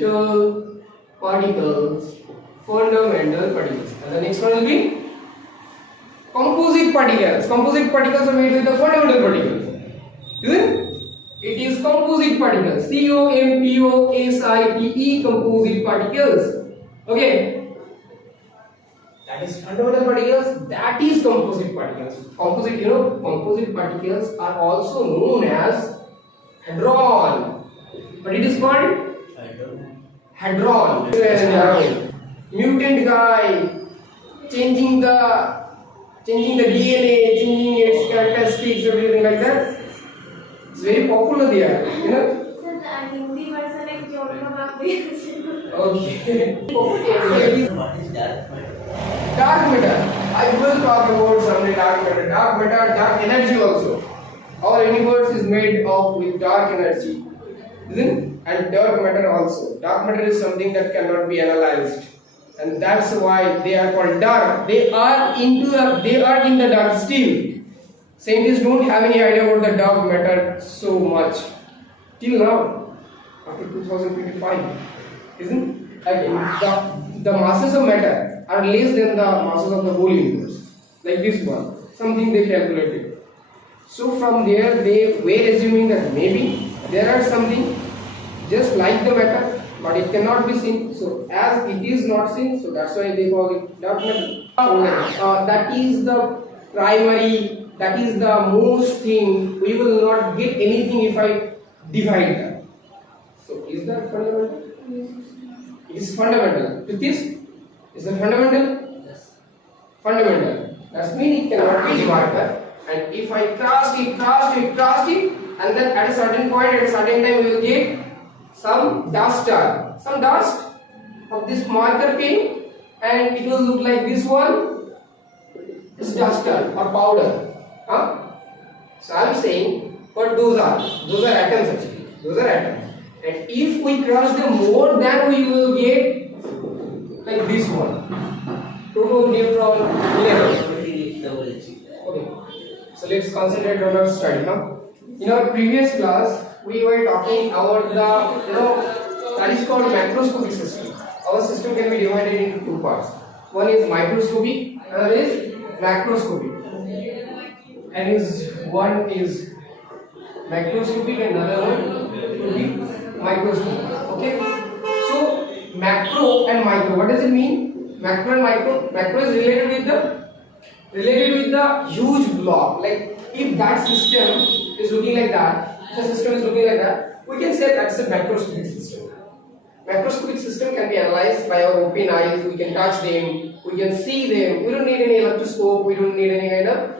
fundamental particles. Fundamental particles. And the next one will be composite particles. Composite particles are made with the fundamental particles. Isn't it? It is composite particles. COMPOSITE, composite particles. Okay. That is fundamental particles. That is composite particles. Composite, composite particles are also known as hadron. But it is called hadron. Mutant guy, changing the DNA, changing its characteristics, everything like that. It's very popular there, Sir, the Hindi version is Okay. What is dark matter? Dark matter. I will talk about someday dark matter. Dark matter, dark energy also. Our universe is made of with dark energy, isn't it? And dark matter also. Dark matter is something that cannot be analyzed, and that's why they are called dark. They are in the dark still. Scientists don't have any idea about the dark matter so much till now, after 2025, isn't it? Again, the masses of matter are less than the masses of the whole universe, like this one, something they calculated. So from there they were assuming that maybe there are something just like the matter, but it cannot be seen. So as it is not seen, so that's why they call it dark matter. That is the primary, that is the most thing. We will not get anything if I divide that. So is that fundamental? It is fundamental. With this, is it fundamental? Yes. Fundamental. That means it cannot be divided. And if I cast it, and then at a certain point, at a certain time, we will get some dust of this marker pen, and it will look like this one, this duster or powder. So I am saying what those are atoms actually. Those are atoms. And if we crush them more, then we will get like this one. Proton, neutron, electron. Okay. So let's concentrate on our study. In our previous class, we were talking about the that is called macroscopic system. Our system can be divided into two parts. One is microscopic, another is macroscopic. And one is macroscopic and another one will be microscopic. Okay. So macro and micro. What does it mean? Macro and micro. Macro is related with the huge block. Like if that system is looking like that, the system is looking like that, we can say that's a macroscopic system. Macroscopic system can be analyzed by our open eyes. We can touch them, we can see them. We don't need any electroscope, we don't need any kind of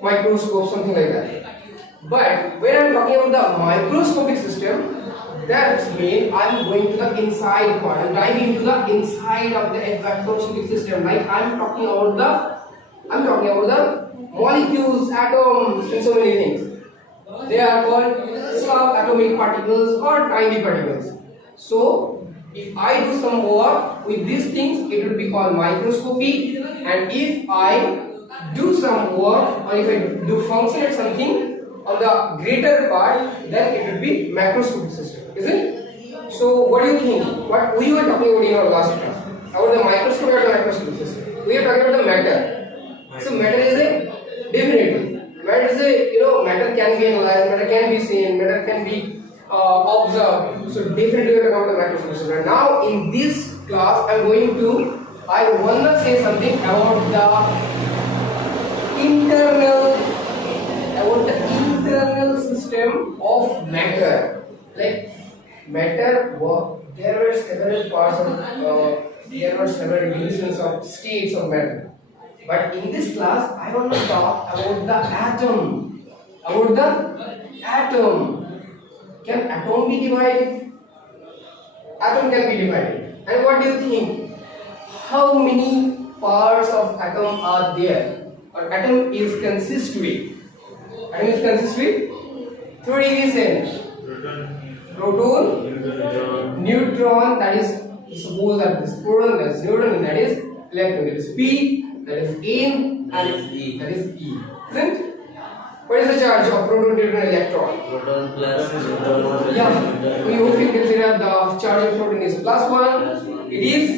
microscope, something like that. But when I'm talking about the microscopic system, that means I'm going to the inside part. I'm diving into the inside of the macroscopic system. Like I'm talking about the molecules, atoms, and so many things. They are called subatomic particles or tiny particles. So if I do some work with these things, it would be called microscopy. And if I do some work, or if I do function at something on the greater part, then it would be macroscopic system, isn't it? So what do you think? What we were talking about in our last class about the microscopic or the macroscopic system? We are talking about the matter. So matter is a definitive. Matter is matter can be analyzed, matter can be seen, matter can be observed. So definitely we are talking about the macroscopic system. Now in this class, I want to say something about the internal system of matter. Like matter, there were several parts of there were several divisions of states of matter. But in this class, I want to talk about the atom. Can atom be divided? Atom can be divided. And what do you think? How many parts of atom are there? Or atom is consist with? Atom is consist with 3 divisions. Proton, neutron, that is, suppose that this proton, that is neutron, that is electron, that is P, that is N, and that is E. Isn't? What is the charge of proton, neutron, electron? Proton plus neutron minus Yeah, neutron. we often consider the charge of proton is plus 1. It is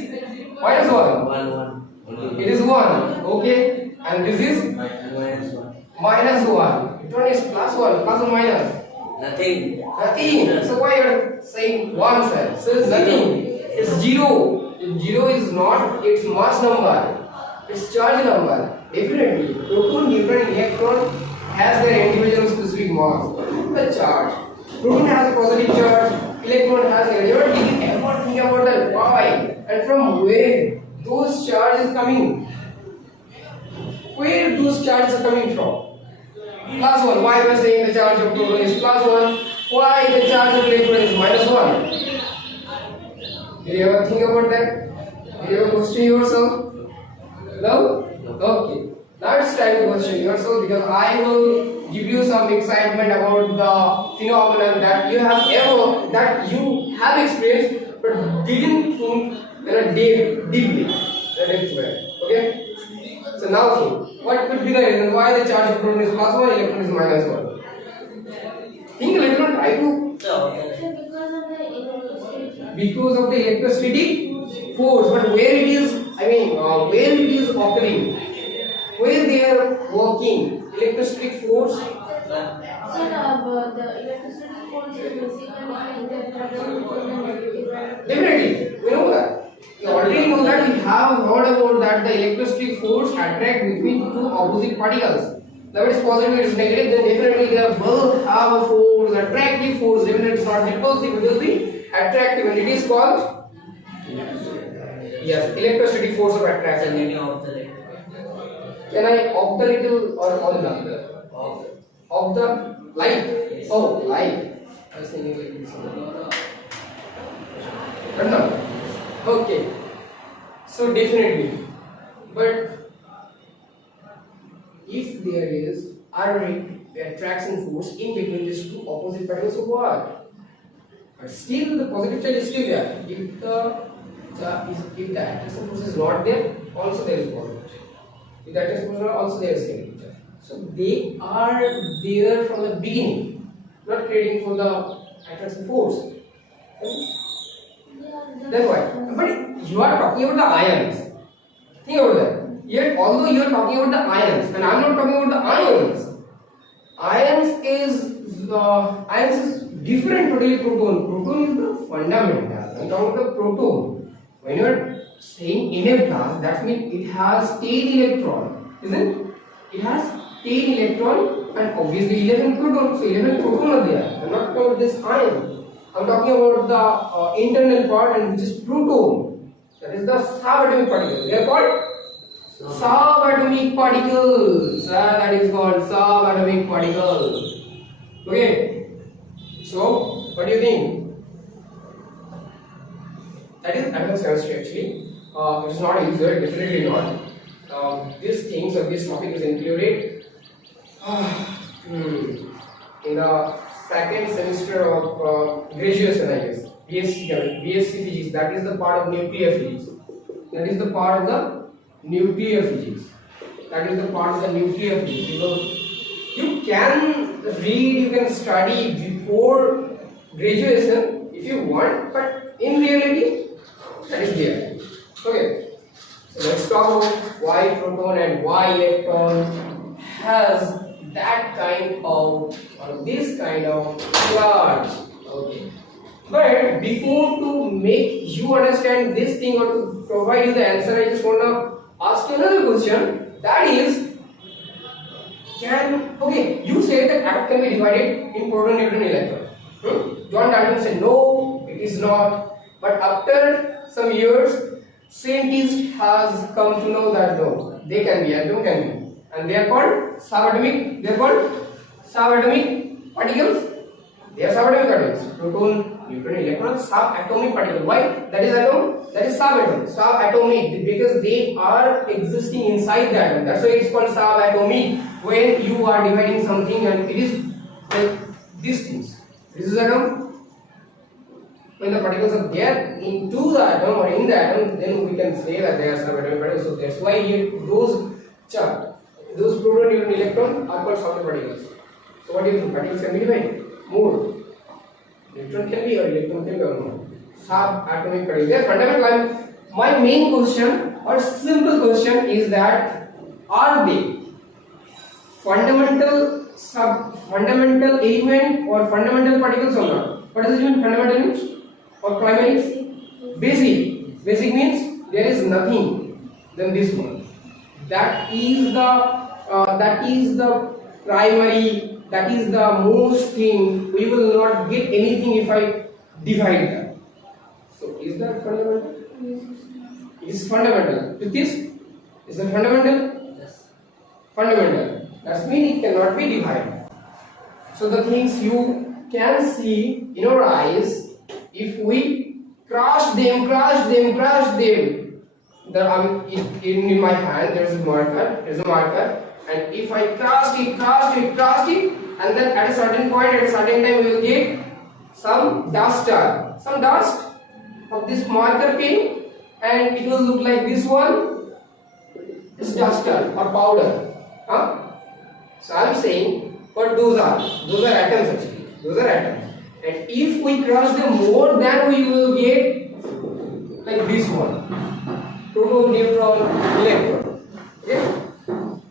minus 1. 1 1 only. It is 1. Okay. And this is Minus 1. minus 1. Neutron is plus 1. Plus or minus? Nothing. Nothing. So why you are saying 1, sir? So it's nothing. It's 0. 0 is not its mass number. It's charge number. Definitely. Proton, neutron, electron has their individual specific mass. The charge. Proton has positive charge. Electron has negative. Did you ever think about that? Why? And from where those charges coming? Where those charges are coming from? Plus 1. Why we are saying the charge of proton is plus 1? Why the charge of electron is minus 1? Did you ever think about that? Did you ever question yourself? No? Okay. Now it's time to question yourself because I will give you some excitement about the phenomenon that you have experienced but didn't think deeply. Okay? So now think. What could be the reason why the charge of proton is plus 1, electron is minus 1? Think a little, try to. Because of the electrostatic force. But where it is, where it is occurring, where they are working, electrostatic force. So the electricity force is basically Definitely, we know that. We already know that. We have heard about that the electrostatic force attract between two opposite particles. Now it is positive, it is negative, then definitely they will have a force, attractive force. Definitely it's not repulsive, it will be attractive, and it is called electrostatic force of attraction. Can you off the light? Can I off the little or on the off the light? Oh, light. I was thinking like this. Turn on. Okay. So definitely, but if there is attraction force in between these two opposite particles, so what? But still the positive charge is still there. If the attraction force is not there, also there is positive charge. If the attraction force is not, also there is negative charge. So they are there from the beginning, not creating for the attraction force. Then why? But you are talking about the ions. Think about that. Yet although you are talking about the ions, and I am not talking about the ions. Ions is different totally proton. Proton is the fundamental. I am talking about the proton. When you are saying in a class, that means it has 10 electron, isn't it? It has 10 electron and obviously 11 proton. So 11 proton are there. I am not talking about this ion. I am talking about the internal part, and which is proton. That is the subatomic particles. They are called subatomic particles. That is called subatomic particles. Okay. So, what do you think? That is advanced chemistry actually. It is not usual, definitely not. These things or this topic is included in the second semester of graduation, I guess. BSc Physics. That is the part of nuclear physics. That is the part of the nuclear physics. That is the part of the nuclear physics. Because you can read, you can study before graduation if you want, but in reality, that is there. Okay. So let's talk about why proton and why electron has that kind of or this kind of charge. Okay. But before to make you understand this thing or to provide you the answer, I just want to ask you another question. That is, you say that atom can be divided in proton, neutron, electron. John Dalton said no, it is not. But after some years, scientists has come to know that no, they can be, atom can be, and they are called subatomic. They are called subatomic particles. They are subatomic particles. Proton, neutron, electron, subatomic particle. Why? That is atom. That is subatom. Subatomic because they are existing inside the atom. That's why it's called subatomic. When you are dividing something and it is like these things. This is atom. When the particles are there into the atom or in the atom, then we can say that they are subatomic particles. So that's why those proton, neutron, electron are called subatomic particles. So what do you think? Particles can be divided? More. Electron can be or no. Subatomic particles. They are fundamental. My main question or simple question is that are they fundamental element or fundamental particles or not? What does it mean? Fundamental means or primary? Basic. Basic means there is nothing than this one. That is the primary. That is the most thing. We will not get anything if I divide that. So is that fundamental? It is fundamental. With this, is that fundamental? Yes. Fundamental. That means it cannot be divided. So the things you can see in your eyes, if we crush them, in my hand there is a marker, and if I crush it, and then at a certain point, at a certain time, we will get some dust of this marker pen, and it will look like this one. It's duster or powder. So I am saying, but those are atoms actually. Those are atoms. And if we crush them more, then we will get like this one. Proton, neutron, electron. Okay.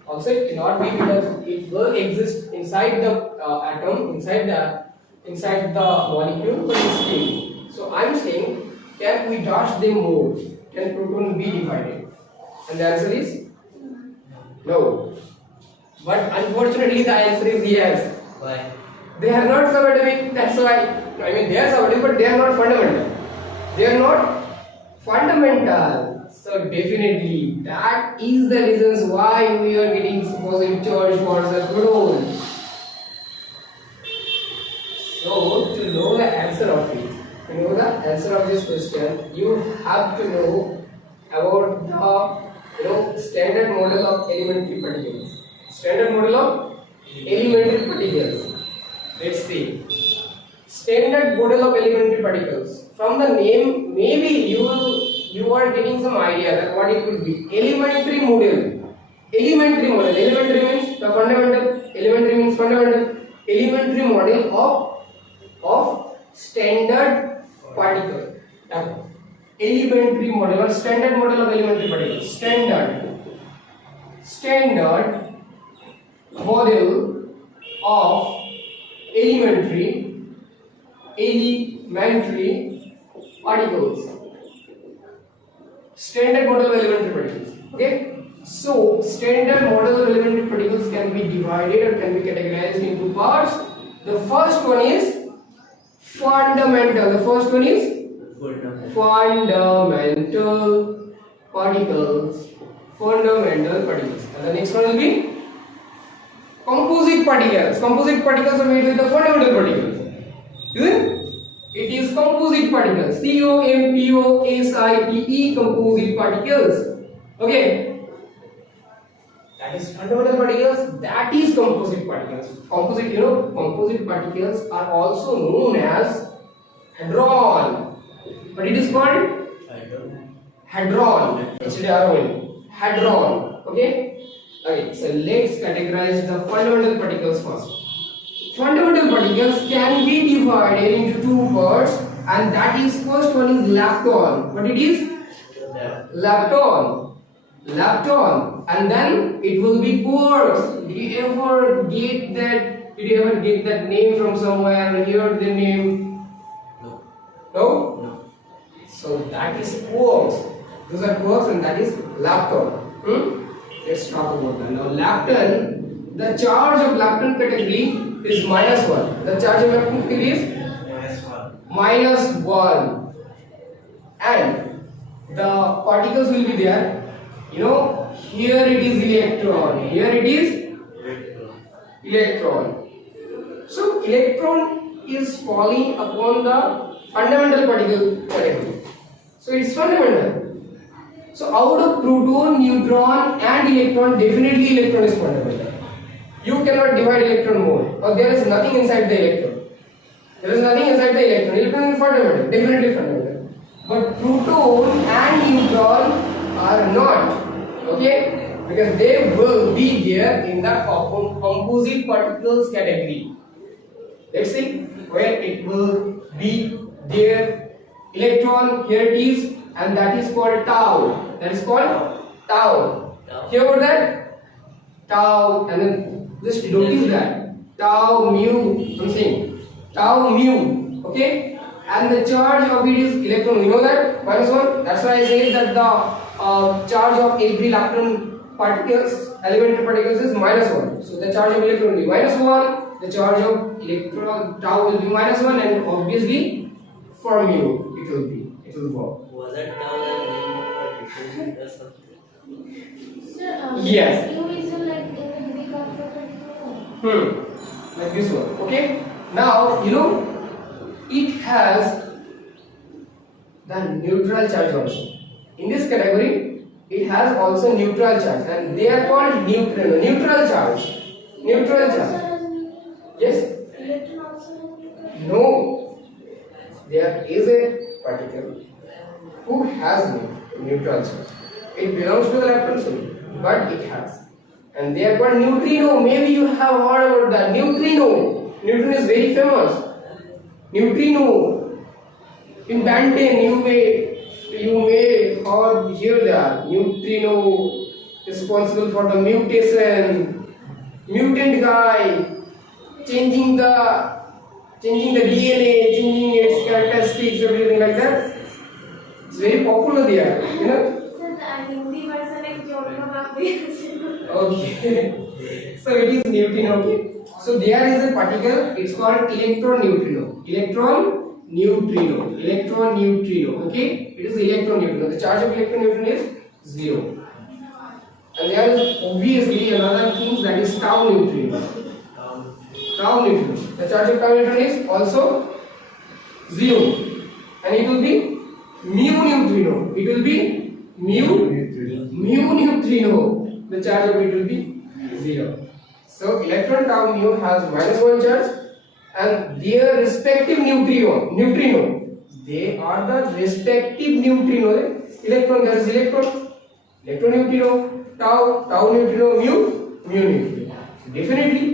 Also, it cannot be because it will exist inside the atom, inside the molecule, but it's still. So I am saying, can we dash them more? Can proton be divided? And the answer is no. But unfortunately, the answer is yes. Why? They are not subatomic. That's why. I mean, they are subatomic, but they are not fundamental. They are not fundamental. So definitely, that is the reasons why we are getting positive charge for the proton. So to know the answer of it, to know the answer of this question, you have to know about the standard model of elementary particles. Standard model of elementary particles. Let's see. Standard model of elementary particles. From the name, maybe you are getting some idea that what it could be. Elementary model. Elementary model. Elementary means the fundamental. Elementary means fundamental. Elementary model of standard particle. Elementary model or standard model of elementary particles. Standard model of elementary particles. Standard model of elementary particles. Okay. So standard model of elementary particles can be divided or can be categorized into parts. The first one is fundamental. The first one is fundamental particles. Fundamental particles. And the next one will be composite particles. Composite particles are made with the fundamental particles. It is composite particles. COMPOSITE, composite particles. Okay. That is fundamental particles. That is composite particles. Composite particles are also known as hadron. But it is called hadron. Hadron. Okay. Okay. So let's categorize the fundamental particles first. Fundamental particles can be divided into two parts, and that is first one is lepton. What it is? Lepton. And then it will be quarks. Did you ever get that name from somewhere? Heard the name? No? So that is quarks. Those are quarks, and that is lepton. Let's talk about that. Now lepton, the charge of lepton category is -1. The charge of lepton category is -1. And the particles will be there. Here it is electron. Here it is electron. So electron is falling upon the fundamental particle category. So it's fundamental. So out of proton, neutron and electron, definitely electron is fundamental. You cannot divide electron more, or there is nothing inside the electron. Electron is fundamental, definitely fundamental. But proton and neutron are not. Okay? because they will be there in the composite particles category. Let's see where it will be there. Electron, here it is, and that is called tau. That is called tau. Hear about that? Tau, and then just notice that tau mu. I'm saying tau mu. Okay, and the charge of it is electron. You know that -1. That's why I say that the charge of every electron particles, elementary particles is -1. So the charge of electron will be -1. The charge of electron tau will be -1, and obviously for mu it will work. Was that now the name of a different or something? Sir, Yes. you is like in the big of the Like this one. Okay. Now you know it has the neutral charge also. In this category, it has also neutral charge, and they are called neutrino. Neutral charge. Neutral charge. Yes. Electron also has No. There is a particle who has no neutral charge. It belongs to the electron only, but it has, and they are called neutrino. Maybe you have heard about that. Neutrino. Neutrino is very famous. Neutrino. In Banten, you may hear that neutrino responsible for the mutation, mutant guy, changing the DNA, changing its characteristics, everything like that. It's very popular there, you know. Sir, the Hindi version एक जोड़ना बाकी है. Okay. So it is neutrino. Okay. So there is a particle. It's called electron neutrino. Electron neutrino. Okay. It is electron neutrino. The charge of electron neutrino is 0. And there is obviously another thing, that is tau neutrino. Tau neutrino. The charge of tau neutrino is also 0, and it will be mu neutrino. It will be mu neutrino. The charge of it will be 0. So electron tau mu has -1 charge, and their respective neutrino. They are the respective neutrino. Electron, there is electron neutrino, tau neutrino, mu neutrino. Definitely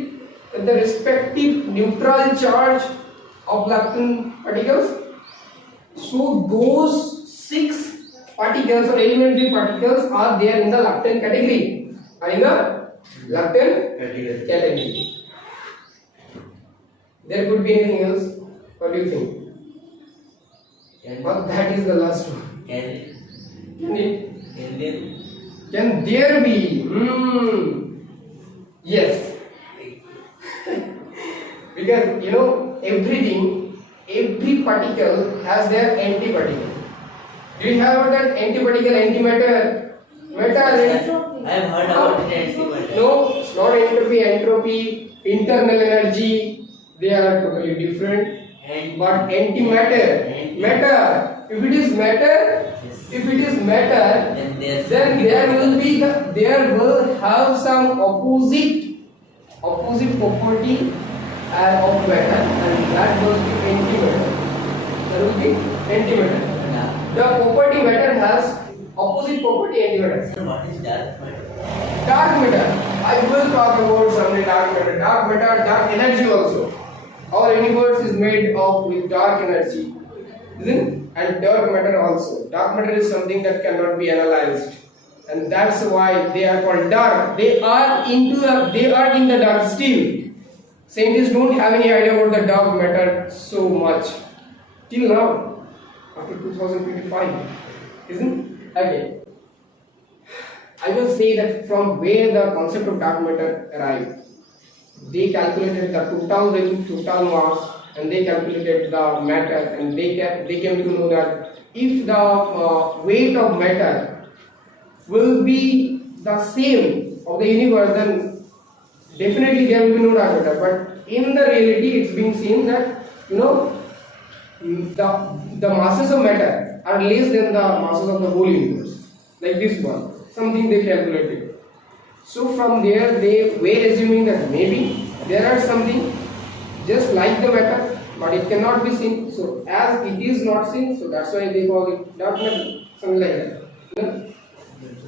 the respective neutral charge of electron particles. So those 6 particles or elementary particles are there in the lepton category. There could be anything else. What do you think? But that is the last one. Can there be? Yes. Because you know every particle has their antiparticle. Do you have that antiparticle, antimatter? I have heard about it antimatter. No, it's not entropy, internal energy, they are totally different. But antimatter, matter. If it is matter, then there will have some opposite property of matter, and that will be antimatter. The property matter has opposite property antimatter. Sir, what is dark matter? Dark matter. I will talk about someday dark matter. Dark matter, dark energy also. Our universe is made of with dark energy, isn't it? And dark matter also. Dark matter is something that cannot be analyzed, and that's why they are called dark. They are in the dark still. Scientists don't have any idea about the dark matter so much till now, after 2025, isn't it? Okay. I will say that from where the concept of dark matter arrived. They calculated the total mass, and they calculated the matter, and they came to know that if the weight of matter will be the same of the universe, then definitely there will be no dark matter. But in the reality, it's been seen that the masses of matter are less than the masses of the whole universe, like this one, something they calculated. So from there they were assuming that maybe there are something just like the matter, but it cannot be seen. So as it is not seen, so that's why they call it dark matter, something like that.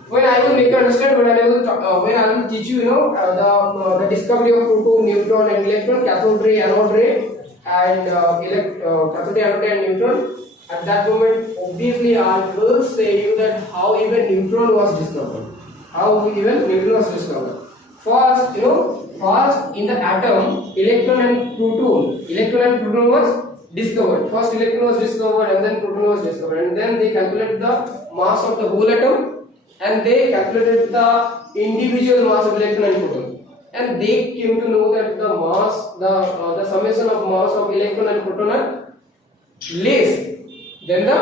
When I will make you understand, when I will when I will teach you, the discovery of proton, neutron, and electron, cathode ray, anode ray, and cathode ray, anode ray, and neutron. At that moment, obviously, I will say you that how even neutron was discovered. How even neutron was discovered. First, first in the atom, electron and proton was discovered. First electron was discovered, and then proton was discovered, and then they calculated the mass of the whole atom, and they calculated the individual mass of electron and proton, and they came to know that the mass, the summation of mass of electron and proton are less than the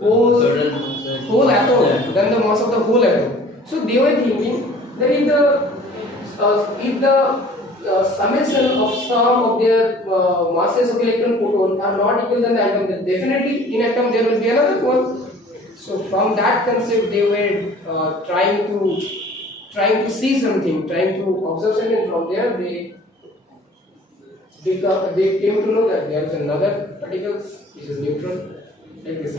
whole atom, than the mass of the whole atom. So they were thinking that if the summation of some of their masses of electron proton are not equal than the atom, then definitely in atom there will be another one. So from that concept they were trying to see something, trying to observe something. From there they came to know that there is another particles which is neutron, like this.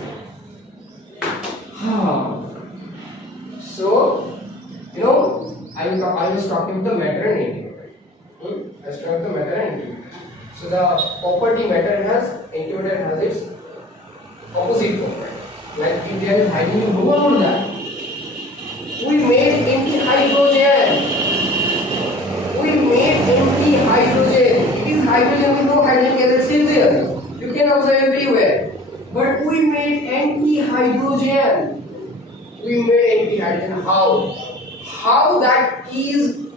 So I was talking about the matter and antimatter. I was talking about the matter and antimatter. So the property matter has, antimatter has its opposite property. Like if there is hydrogen, who knows that? We made empty hydrogen. We made empty hydrogen. It is hydrogen with no hydrogen gas still there. You can observe everywhere. But we made anti-hydrogen. We made anti-hydrogen. How that is?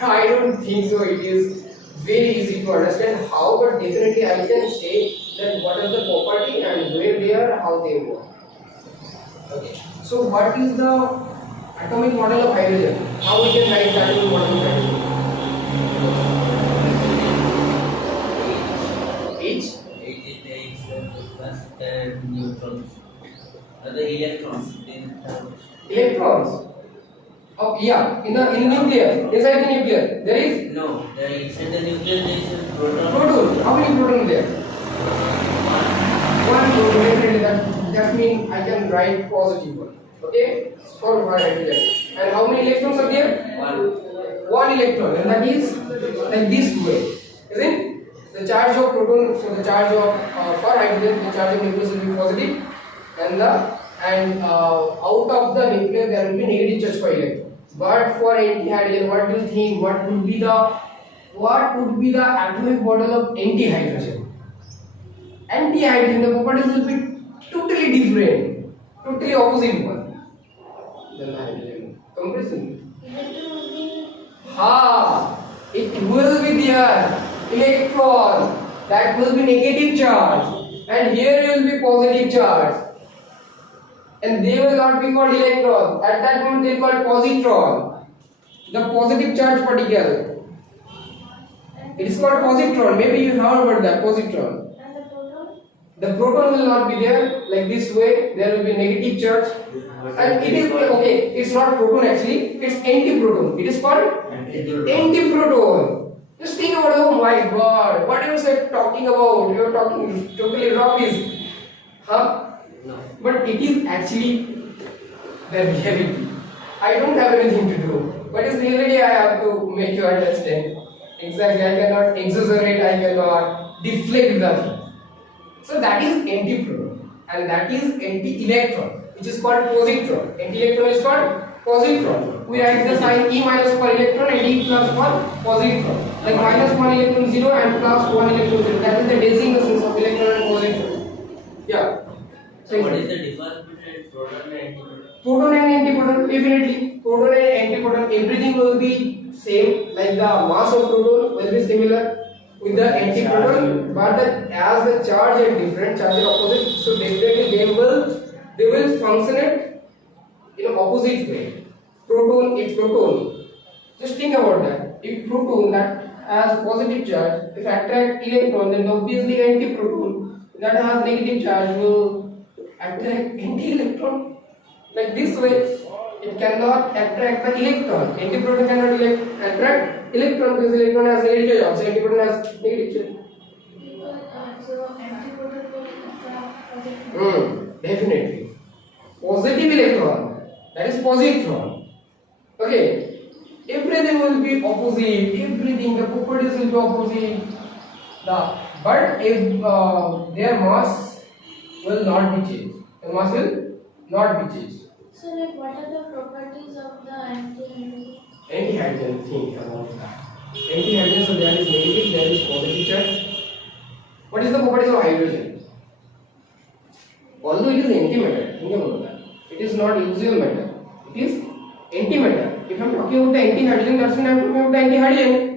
I don't think so. It is very easy to understand how, but definitely I can say that what is the property and where they are, how they work. Okay. So what is the atomic model of hydrogen? How we can write the atomic model of hydrogen? Each neutrons. The electrons. Electrons. Oh yeah, in the nuclear, inside the nuclear, there is No, inside the nucleus there is a proton. proton. How many proton there? One proton. That means I can write positive one. Okay, for hydrogen. And how many electrons are there? One electron, and that is like this way, isn't? The charge of proton, so the charge of for hydrogen, the charge of nucleus will be positive, and out of the nucleus there will be negative charge for electron. But for anti-hydrogen, what do you think? What would be the atomic model of anti-hydrogen? Anti-hydrogen, the properties will be totally different, totally opposite one than the hydrogen. Comparison. It will be there. Electron, that will be negative charge, and here will be positive charge, and they will not be called electron. At that moment they will called positron, the positive charge particle. It is called positron. Maybe you heard about that, positron. And the proton? The proton will not be there, like this way. There will be negative charge, and it is okay. It's not proton actually. It's antiproton. It is called antiproton. Just think about, oh my God, what you said talking about? You are talking totally rubbish, huh? No. But it is actually the reality. I don't have anything to do, but it's reality. I have to make you understand. Exactly, I cannot exaggerate. I cannot deflect the thing. So that is antiproton, and that is anti-electron, which is called positron. Anti-electron is called positron. We write the sign E minus for electron and E plus for positron. Like minus 1 electron 0 and plus 1 electron 0. That is the designations of electron and positron. Yeah. So what is the difference between proton and antiproton? Proton and antiproton, definitely. Proton and antiproton, everything will be same. Like the mass of proton will be similar with the antiproton, but as the charge are different, charge are opposite, so definitely they will function in an opposite way. Proton, just think about that. If proton that has positive charge, if attract electron, then obviously antiproton that has negative charge will attract anti-electron. Like this way, it cannot attract the electron. Antiproton cannot attract electron because electron has negative charge, so antiproton has negative charge. So antiproton will attract positive. Definitely. positive electron, that is positron. Okay, everything will be opposite. Everything, the properties will be opposite. But if their mass will not be changed, the mass will not be changed. So, like, what are the properties of the anti-hydrogen? Anti-hydrogen, think about that. Anti-hydrogen, so there is negative, there is positive charge. What is the properties of hydrogen? Although it is antimatter, think about that. It is not usual matter. It is antimatter. If I am talking about the anti-hydrogen, that's when I am talking about the anti-hydrogen.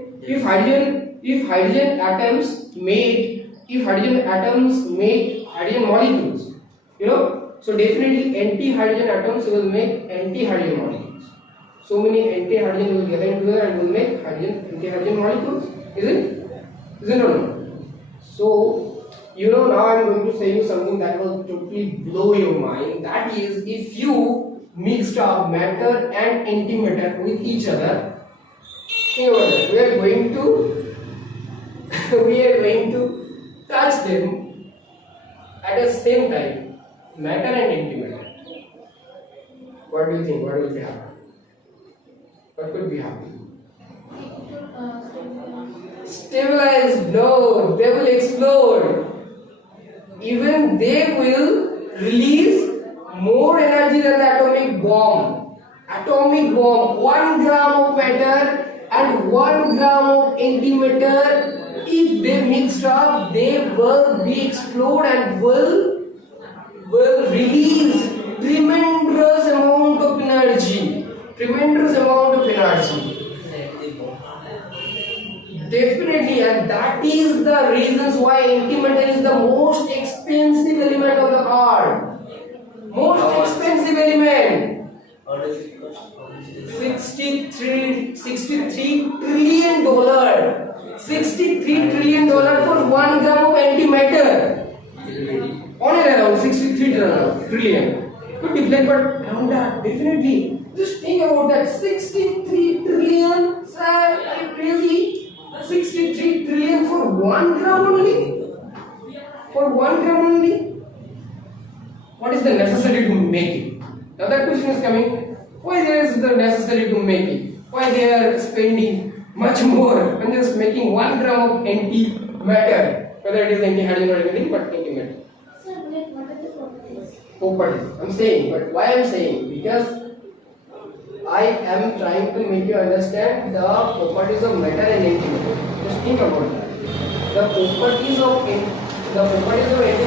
If hydrogen atoms make hydrogen molecules, so definitely anti-hydrogen atoms will make anti-hydrogen molecules. So many anti-hydrogen will gather together and will make anti-hydrogen molecules. Isn't it or not? So now I am going to say you something that will totally blow your mind. That is, if you mixed up matter and antimatter with each other, think about that. We are going to touch them at the same time, matter and antimatter. What do you think? What will be happen? What could be happening? Stabilize? No, they will explode. Even they will release more energy than the atomic bomb. Atomic bomb, 1 gram of matter and 1 gram of antimatter, if they mixed up, they will be explode and will release tremendous amount of energy. Definitely, and that is the reasons why antimatter is the most expensive element of the earth. Most expensive element. How does it cost? $63 trillion. $63 trillion for 1 gram of antimatter. On and around 63 trillion. Could be like, but around that, definitely. Just think about that. 63 trillion. Sir, are you crazy? 63 trillion for 1 gram only? For 1 gram only? What is the necessity to make it? Now that question is coming. Why there is the necessity to make it? Why they are spending much more when just making 1 gram of antimatter? Whether it is anti-hydrogen or anything, but antimatter. So, like, what are the properties? Properties. I'm saying, but why I'm saying? Because I am trying to make you understand the properties of matter and antimatter. Just think about that. The properties of antimatter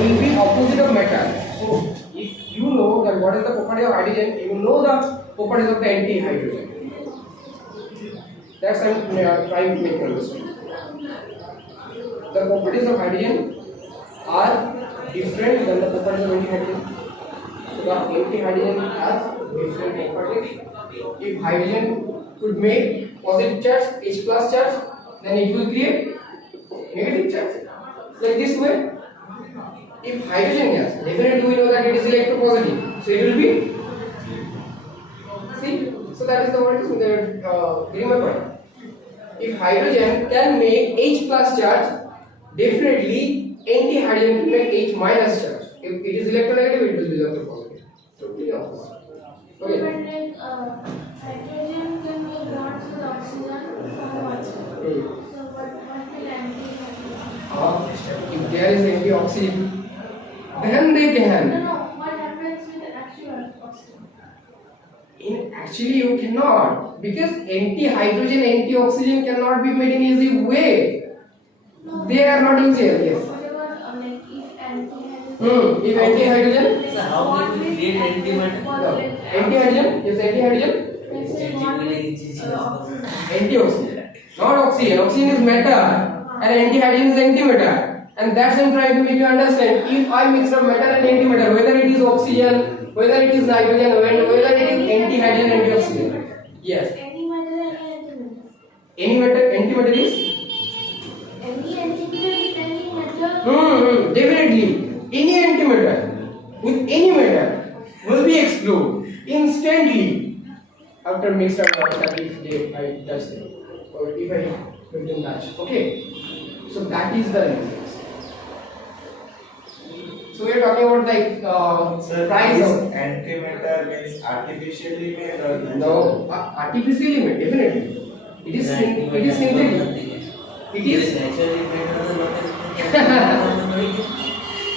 will be opposite of matter. So if you know that what is the property of hydrogen, you will know the properties of the anti-hydrogen. That's what I'm trying to make you understand. The properties of hydrogen are different than the properties of anti-hydrogen. So the anti-hydrogen has different properties. If hydrogen could make positive charge, H plus charge, then it will create negative charge. Like this way. If hydrogen gas, definitely we know that it is electropositive, so it will be. See, so that is the what is the getting my point. If hydrogen can make H plus charge, definitely anti-hydrogen can make H minus charge. If it is electronegative, it will be electropositive. Totally opposite. Okay. But like hydrogen can make bonds with oxygen from water. So what will anti-hydrogen? If there is antioxidant, then they can. No, what happens with the actual oxygen? Actually, you cannot, because anti-hydrogen, anti-oxygen cannot be made in easy way. No. They are not usual. Yes. Whatever, like if anti-hydrogen. If anti-hydrogen. So how can we create antimatter? No. Anti-hydrogen is anti-hydrogen. Let's say bond with Antioxidant. Not oxygen. Oxygen is matter, and anti-hydrogen is antimatter. And that's I'm trying to make you understand. If I mix up matter and antimatter, whether it is oxygen, whether it is nitrogen, whether it is anti-hydrogen, antioxidant. Yes. any matter, any antimatter. Any matter, antimatter is? Any antimatter with any matter. Definitely. Any antimatter with any matter will be explode instantly after mixed up matter if I touch them or if I don't touch. Okay. So that is the reason. So we are talking about the Sir, price this of antimatter means artificially made or no artificially made definitely. It is synthetic. It is naturally made or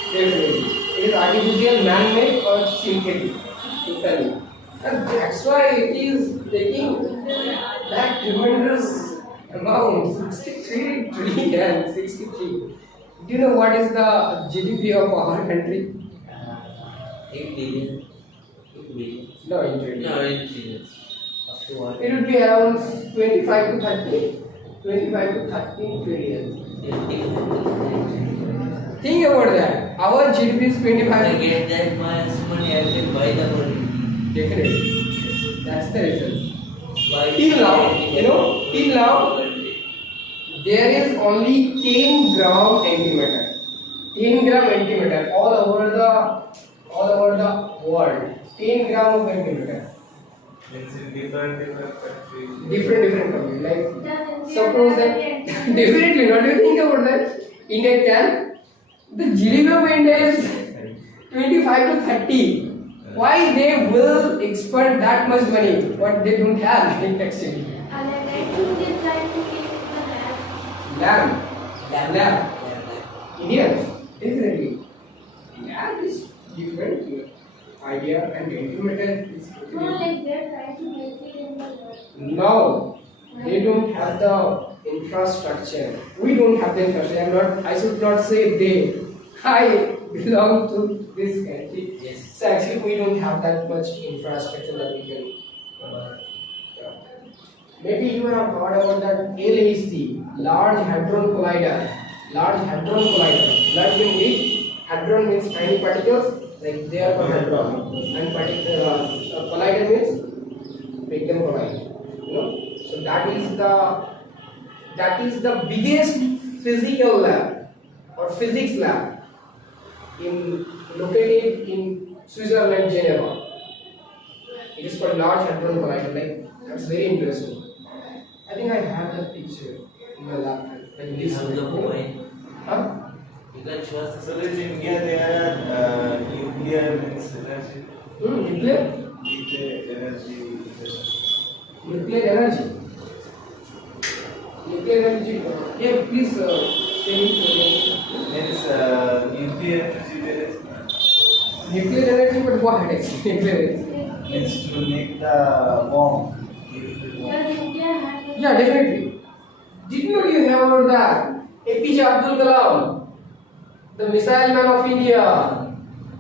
definitely. It is artificial, man-made or synthetic. Totally. And that's why it is taking that tremendous amount, 63 trillion, 63. Do you know what is the GDP of our country? 8 billion. 8 billion. No, in trillion. No, in trillions. Up to what? It would be around 25 to 30. 25 to 30 trillion. Think about that. Our GDP is If I 25. get that much money, I can buy the world. Definitely. That's the reason. Buy Till now, you know, till now, there is only 10 gram antimatter. 10 gram antimatter all over the world. 10 gram of antimatter. means in different countries. Different countries. Like Does India suppose have that any antimatter? definitely not. Do you think about that? India can. The GDP of India is 25 to 30. Why they will expend that much money? What they don't have actually. And I think they try to keep the lab. Lab. Indians, definitely. Lab is different idea and antimatter is No, totally. like they're trying to make it in the lab. No, they don't have the infrastructure. We don't have the infrastructure. I should not say they. I belong to this country. Yes. So actually, we don't have that much infrastructure that we can. Yeah. Maybe you have heard about that LHC, Large Hadron Collider. Large Hadron Collider. Large means hadron means tiny particles, like they are called hadron, and collider means make them collide. You know, so that is the biggest physical lab or physics lab located in Switzerland, Geneva. It is called Large Hadron Collider. Like that's very interesting. I think I have that picture in my lab. Like You this. have the mobile. Huh? You can show us So in India there are nuclear means energy. Nuclear? Nuclear energy. Nuclear energy. Nuclear energy. Yeah, please tell me. Means nuclear energy there is Nuclear energy, but what actually? Nuclear energy. means to make the bomb. Does India have a Yeah, definitely. Did you have about that? APJ Abdul Kalam, the missile man of India.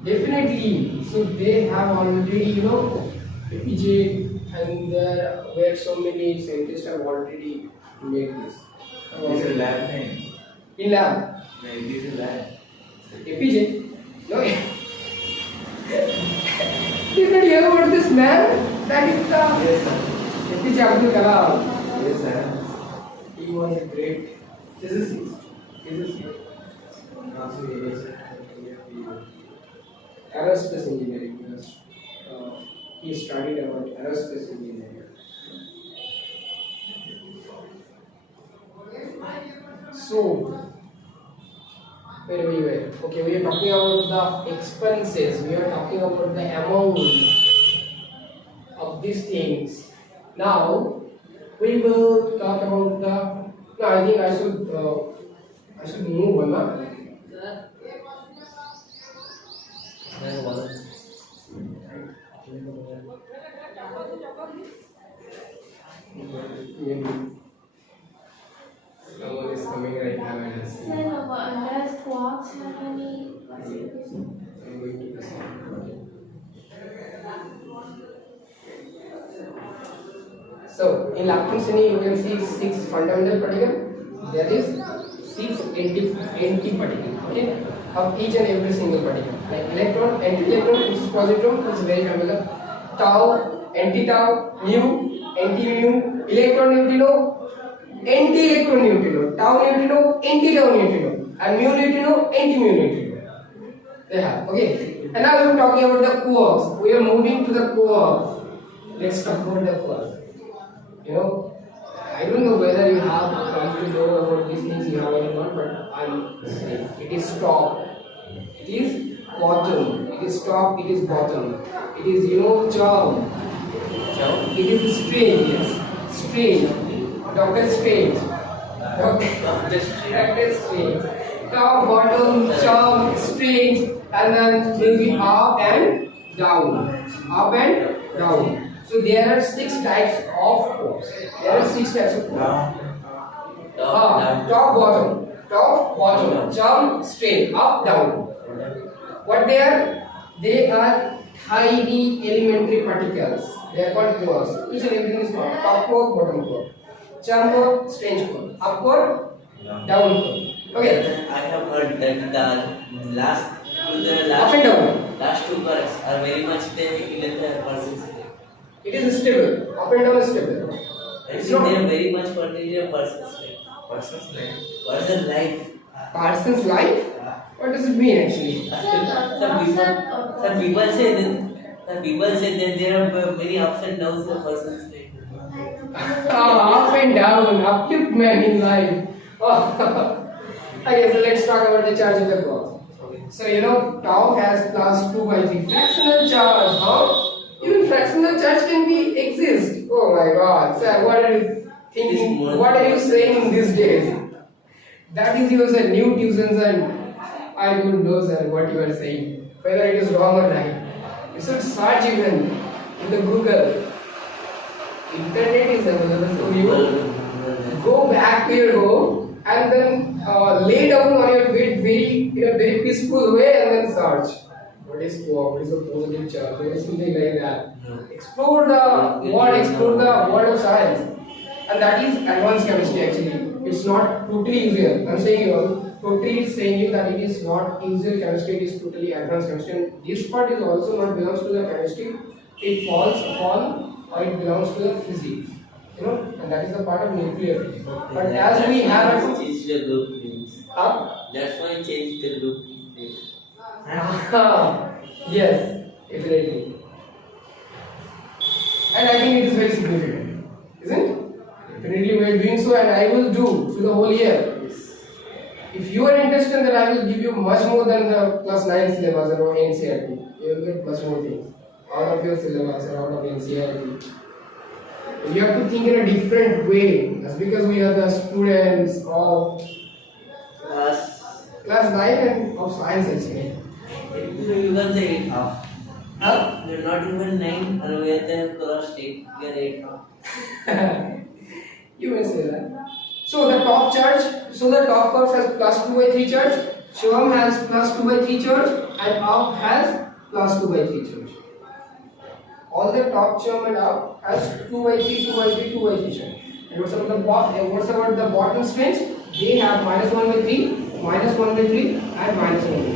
Definitely. So they have already, you know, APJ, and there where so many scientists have already made this. This is lab name. In lab. No, this is lab. APJ? No. Did not hear about this man? That is the Yes, sir. APJ Abdul Kalam. Yes, sir. He was a great physicist. Also, yes, sir. Aerospace engineering. He studied about aerospace engineering. So, where we were? Okay, we are talking about the expenses. We are talking about the amount of these things. Now, we will talk about the. No, I think I should move on. Huh? Maybe someone is coming right now and Sir, asking. does quarks have any classification? I'm going to listen. So in Lapton you can see 6 fundamental particles. There is 6 anti-particles. Okay, of each and every single particle. Like electron, anti-electron, which is positron, which is very familiar. Tau, anti-tau, mu, anti-mu, electron neutrino, anti-electron neutrino, tau neutrino, anti-tau neutrino, and mu neutrino, anti-mu neutrino. They have. Okay. And now we are talking about the quarks. We are moving to the quarks. Let's talk about the quarks. You know, I don't know whether you have come to know about these things you have or not, but I'm saying it is top. It is bottom. It is top, it is bottom. It is, charm. It is strange, yes. Strange. Doctor Strange. Doctor Strange. Top, bottom, charm, strange, and then will be up and down. Up and down. So there are 6 types of quotes. There are 6 types of quotes. Top, bottom. Top, bottom, charm, straight, up, down. What they are? They are tiny elementary particles. They are called quarks. Each and everything is called top quark, bottom quark, charm quark, strange quark, up quark, down quark. Okay. I have heard that the last Up and down. last 2 quarks are very much stable in the person's life. It is stable. Up and down is stable. I It's think not they are very much particular person's life. Person's life. person's life. What does it mean actually? Some people say that there are many ups and downs in a person's life. Up and down, upliftment in life. Oh. Okay, so let's talk about the charge of the quark. So tau has plus 2 by 3 fractional charge. How? Even fractional charge can be exist. Oh my God, sir, what are you thinking? What are you saying these days? That is your new tuitions, and I don't know, sir, what you are saying. Whether it is wrong or right. You should search even in the Google. Internet is available for you. Go back to your home and then lay down on your bed in a very peaceful way and then search. What is quark? What is the positive charge? What is something like that? Explore the world of science. And that is advanced chemistry actually. It's not totally usual. I'm saying you that it is not usual chemistry, it is totally advanced chemistry. And this part is also not belongs to the chemistry. It falls upon or it belongs to the physics. And that is the part of nuclear physics. But as we have changed the group names. That's why I changed the group names. Yes, definitely. And I think it is very significant, isn't it? Definitely we are doing so, and I will do through the whole year. If you are interested, then I will give you much more than the plus 9 syllabus or NCERT. You will get much more things out of your syllabus or out of NCERT. You have to think in a different way. That's because we are the students of class 9 and of science actually. You can say 8 half. Huh? You're not even 9 and we are there class 8. We are 8 half. You may say that. So the top curve has plus 2 by 3 charge, Shivam has plus 2 by 3 charge, and up has plus 2 by 3 charge. All the top charm and up has 2 by 3, 2 by 3, 2 by 3 charge. And what's about the bottom strings? They have minus 1 by 3, minus 1 by 3, and minus 1 by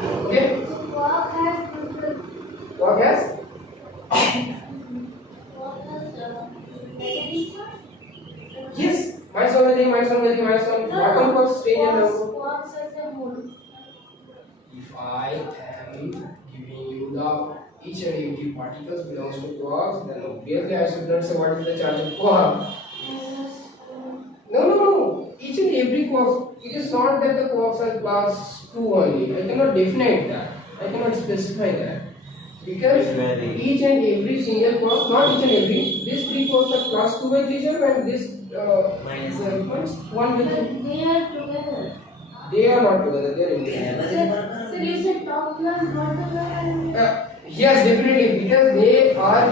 3. Okay? So quark has What has? negative charge? Yes. Minus 1 by 3, minus 1 by 3, minus 1. Bottom quark strange and down. Quarks as a whole. If I am giving you the each and every particles belongs to quarks, then obviously I should not say what is the charge of quark. No. Each and every quark. It is not that the quarks are class 2 only. I cannot define that. I cannot specify that. Because each and every single quark, not each and every, these 3 quarks are class 2 by 3 charge and this minus 1 by 3. But they are together. They are not together, they are independent. So you said top plus bottom and Yes, definitely, because they are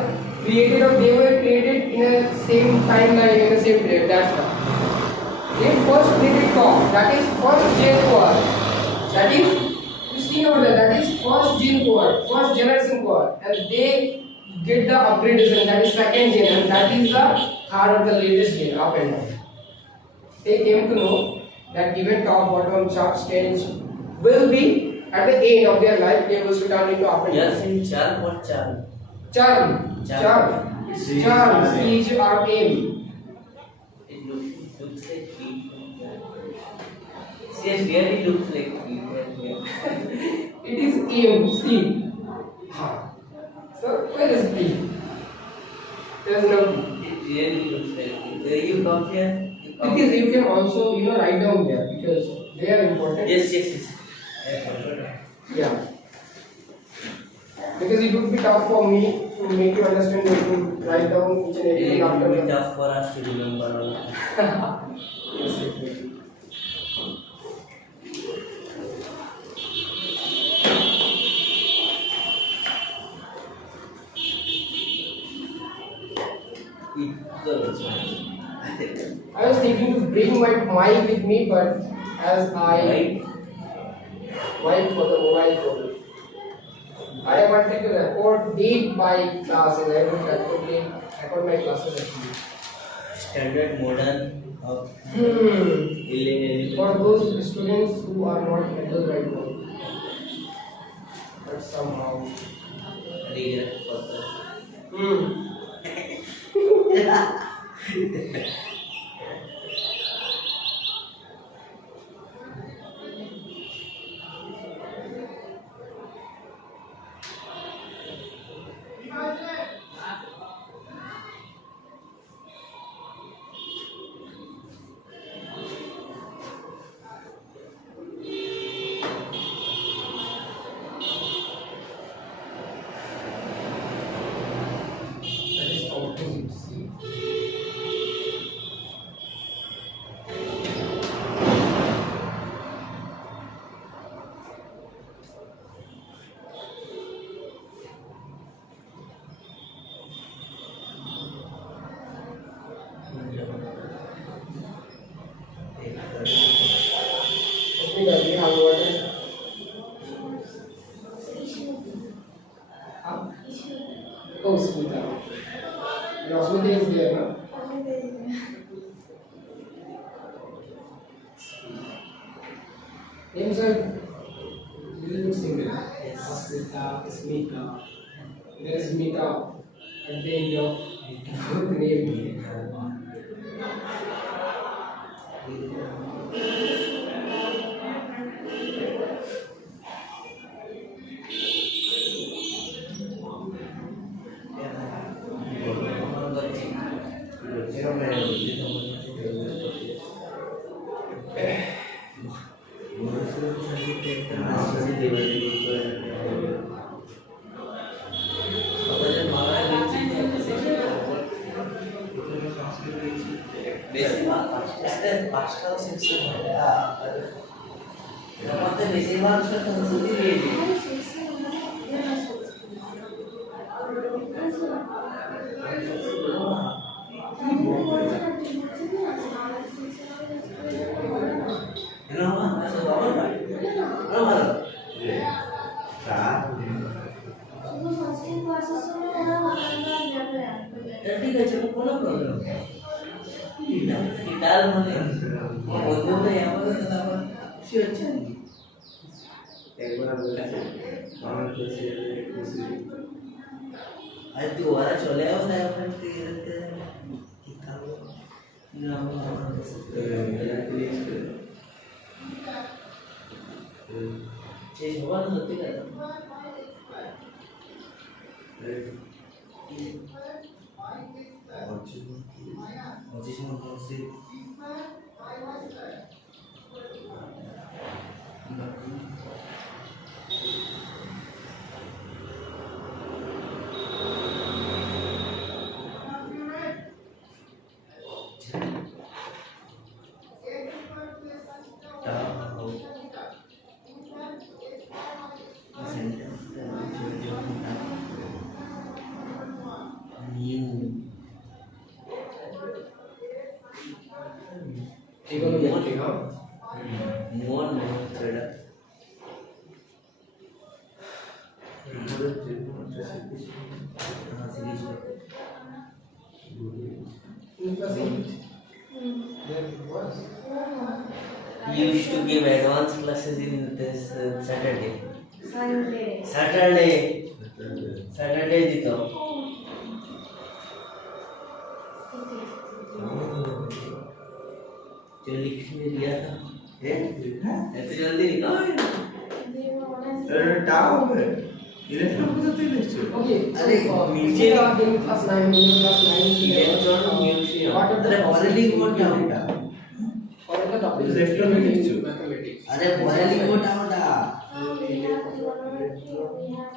created or they were created in a same timeline, in the same period. That's why. They first created top, that is first gen core. That is, you see over there, that is first gen core, first generation core, and they get the upgradation, that is second gen, and that is the third or the latest gen, up and down. They came to know that even top, bottom, sharp stage will be at the end of their life, they will turn into up and down. Yes, in charm or charm? Charm. It's charm. C-H-R-M. It looks like feet. It really looks like feet. It is M. C. So where is P? There is no P. It really looks like feet. Where you come here? Because you can also write down there because they are important. Yes. I Yeah. Because it would be tough for me to make you understand and to write down each and It everything after will be the. tough for us to remember all. Yes, definitely. I was thinking to bring my mic with me, but as I mic for the mobile phone, I wanted to record date by classes. I would record my classes actually. Standard modern of For those students who are not able right now, but somehow. regret for the Hmm. That is opposite C. Let me have water. Huh? Oh, Smita. Your Smita is there, no? Names are little bit similar. Yes. Smita, Smita. There is Smita at the end of the name. পাঁচটাও section হয় এর মধ্যে বেশিরভাগ সংস্কৃতি রয়েছে ঠিক আছে কোনো প্রবলেম ডাল মানে বন্ধুরা আমাদের আমার খুশি হচ্ছে নাকি একবার বলেছে আমার কাছে খুশি আর তুই ওরা চলে যাবো না এখন কি খাবো না সেই সবার সত্যি কথা muchísimo entonces Trigonometry, huh? more better. There it was. You used to give advanced classes in this Saturday. Sunday. Saturday dito. जो लिख में दिया था ऐसे जल्दी लिखा अरे टाव है इलेक्ट्रॉन को तो लिखছো Okay. अरे नीचे in class 9, in class 9. Electron museum What are the अरे बॉरेली कोड What are the topics? Electromagnetic. Mathematics. अरे बॉरेली कोड आवड़ा trigonometry we have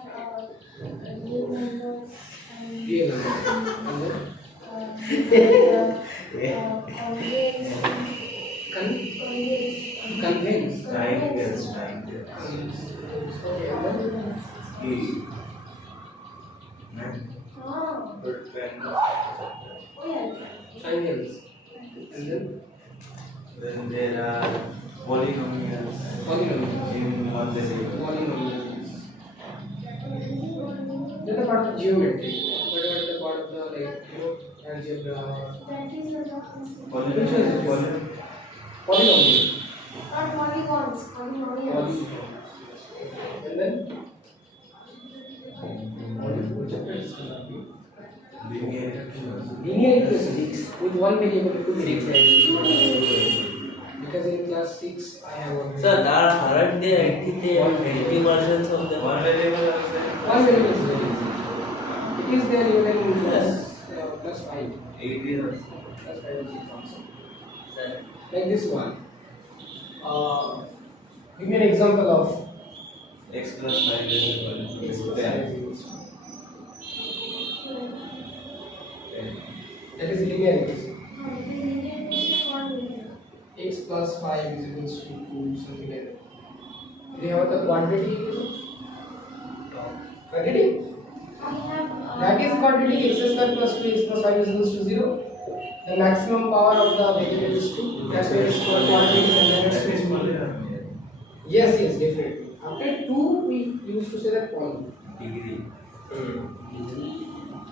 real numbers and Real number. And then conveys, conveys. Triangles, triangles. Okay, and then Oh, But when yeah. triangles. And then there are polynomials polynomials. in one level. Polynomials. Then the part of geometry. What about the part of the algebra? That is Which one is Polynomial. it? Polynomial. not polygons, polynomials. And then what chapter is going to be? Linear. Linear equations with one variable two variables. Because in class 6 I have one. Sir, there are currently 80 versions of the One variable also. One variable is very easy. It is there even in class 5. 8 years. Class 5 or 6 also. Sir, Like this one. Give me an example of X plus 5 is equal to x plus 10. 5 is that is linear equation. X plus 5 is equals to 2, something like that. Do you have the quantity equation? Quantity? That is quantity x square plus 2 x plus 5 is equals to 0. The maximum power of the variable is 2. That's why it's called quantity and then it's yes, definitely. After 2 we used to say that poly. Degree.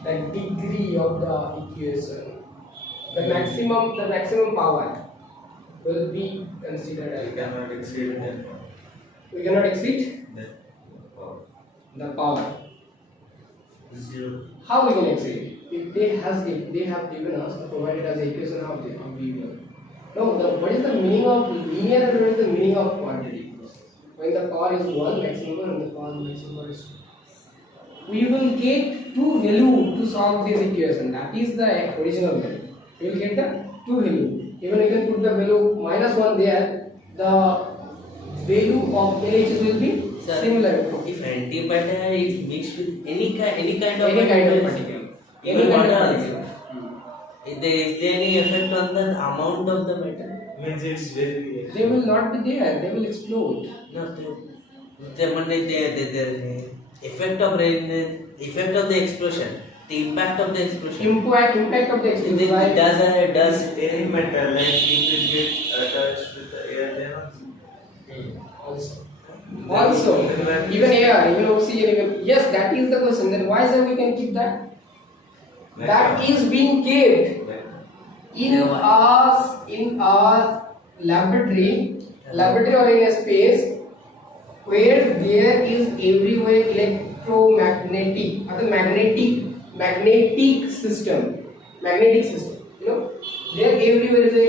The degree of the equation. The maximum power will be considered You as cannot exceed that. we cannot exceed That power. the power. zero. How we can exceed? If they have given us provided us equation of the will. No, what is the meaning of linear and what is the meaning of quantity? When the power is 1 maximum and the power maximum is 2. We will get two value to solve this equation. That is the original value. We will get the two value. Even you can put the value -1 there. The value of LHS will be Sir, similar. if antimatter is mixed with any kind of Any kind of particle. Any kind of particle. is there any effect on the amount of the matter? Means it's very. They will not be there. They will explode. No, the effect of the explosion, the impact of the explosion. Impact of the It explosion. Right? does Any metal, like if it gets attached with the air, then Also, even air, even oxygen, even yes, that is the question. Then why sir we can keep that? That is being kept in our laboratory or in a space where there is everywhere electromagnetic or the magnetic system. You know, there everywhere is a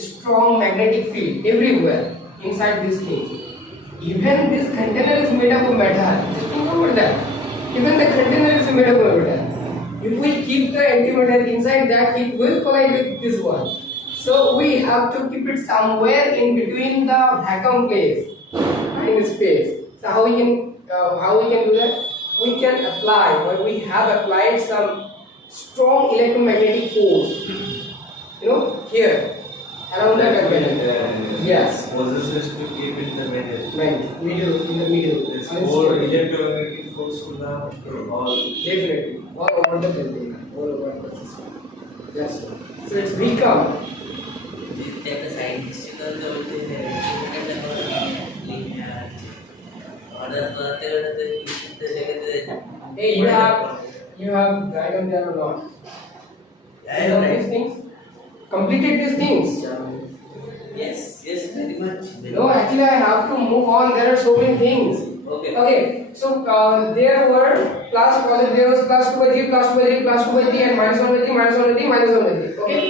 strong magnetic field everywhere inside this thing. Even this container is made up of metal. Just think about that. Even the container is made up of metal. If we keep the antimatter inside that, it will collide with this one. So we have to keep it somewhere in between the vacuum place in space. So how we can do that? We can apply, or we have applied some strong electromagnetic force. You know, here around the container. Yes. Possesses to keep in the middle. Right, in the middle. It's Unstable. more electromagnetic force to the all. Definitely. All over the building, all over the system. Yes. So it's become take a scientific hey, you have diagram there or not? You know these things? Completed these things? Yes, very much. No, actually I have to move on. There are so many things. Okay. So there was plus 2 by 3, plus 2 by 3, plus 2 by 3, and -1 by 3, -1 by 3, -1 by 3. Okay.